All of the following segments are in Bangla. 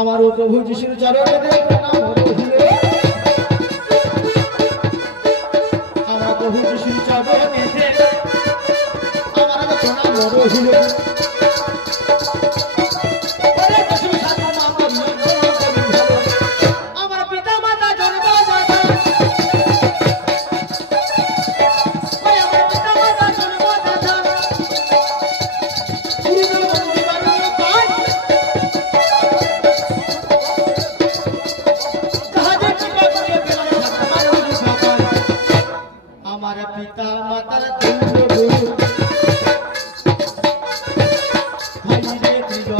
আমার প্রভু যিশুর চরণে প্রণাম আমার প্রভু যিশুর চরণে আমার প্রণাম রহিল हमारे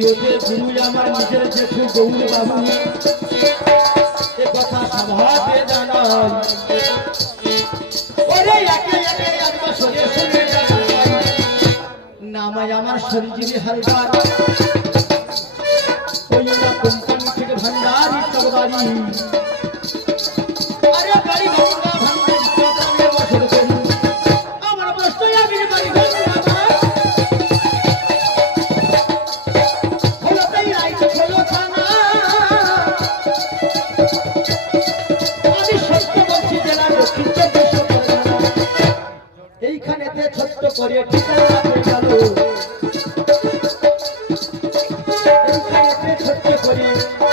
প্রিয়তে গুরু আমার নিজের জেঠু গৌর বাবু। এ কথা সভাতে জানান। নামায় আমার সঞ্জীবী হালদার। ওই থেকে ভান্ডারি সবদারি করে